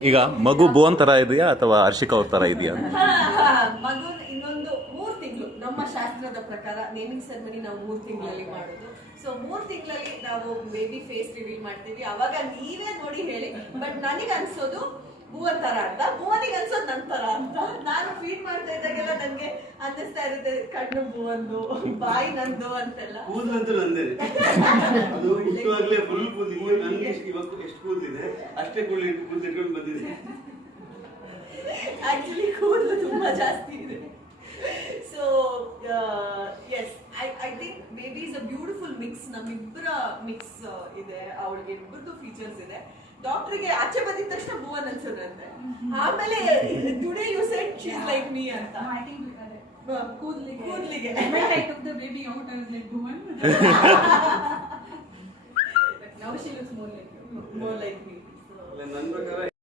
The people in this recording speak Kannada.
ಈಗ ಮಗು ಭುವನ್ ತರ ಇದೆಯಾ ಅಥವಾ ಹರ್ಷಿಕಾ ಅವ್ರ ತರ ಇದೆಯಾ? ಮಗು ಇನ್ನೊಂದು 3 ತಿಂಗಳು ನಮ್ಮ ಶಾಸ್ತ್ರದ ಪ್ರಕಾರ ನೇಮಿಂಗ್ ಸೆರೆಮನಿ ನಾವು 3 ತಿಂಗಳಲ್ಲಿ ಮಾಡೋದು. ಸೊ 3 ತಿಂಗಳಲ್ಲಿ ನಾವು ಬೇಬಿ ಫೇಸ್ ರಿವೀಲ್ ಮಾಡ್ತೀವಿ. ಅವಾಗ ನೀವೇ ನೋಡಿ ಹೇಳಿ. ಬಟ್ ನನಗೆ ಅನ್ಸೋದು ಭುವನ್ ತರ ಅಂತ, ಭುವನಿಗೆ ಅನ್ಸೋದು ನನ್ ತರ ಅಂತ. ನಾನು ಫೀಡ್ ಮಾಡ್ತಾ ಇದ್ದಾಗೆಲ್ಲ ನನ್ಗೆ ಅನ್ನಿಸ್ತಾ ಇರುತ್ತೆ ಕಣ್ಣು ಭುವಂದು, ಬಾಯಿ ನಂದು ಅಂತೆಲ್ಲ. ಕೂದಲಂತೂ ನಂದೇ. ಅದು ಹುಟ್ಟುವಾಗಲೇ ಫುಲ್ ಕೂದಲಿದೆ. ನನಗೆ ಇವತ್ತು ಎಷ್ಟು ಕೂದಲಿದೆ ಅಷ್ಟೇ ಕೂದಲಿಟ್ಕೊಂಡು ಬಂದಿದೆ. ಆಕ್ಚುಲಿ ಕೂದಲು ತುಂಬಾ ಜಾಸ್ತಿ ಇದೆ. So as I think baby is a beautiful mix. ನಮ್ಮಿಬ್ಬರ ಮಿಕ್ಸ್ ಇದೆ. ಅವಳಿಗೆ ಇಬ್ಬರದು ಫೀಚರ್ಸ್ ಇದೆ. ಡಾಕ್ಟರ್ಗೆ ಆಚೆ ಬಂದಿದ ತಕ್ಷಣ ಭುವನ್ ಅನ್ಸೋದಂತೆ. ಆಮೇಲೆ today you said she is like me ಅಂತ. ಕೂದಲಿಗೆ I took the baby out, I was like, Bhuvan. Now she looks more like me. ನನ್ನ ಪ್ರಕಾರ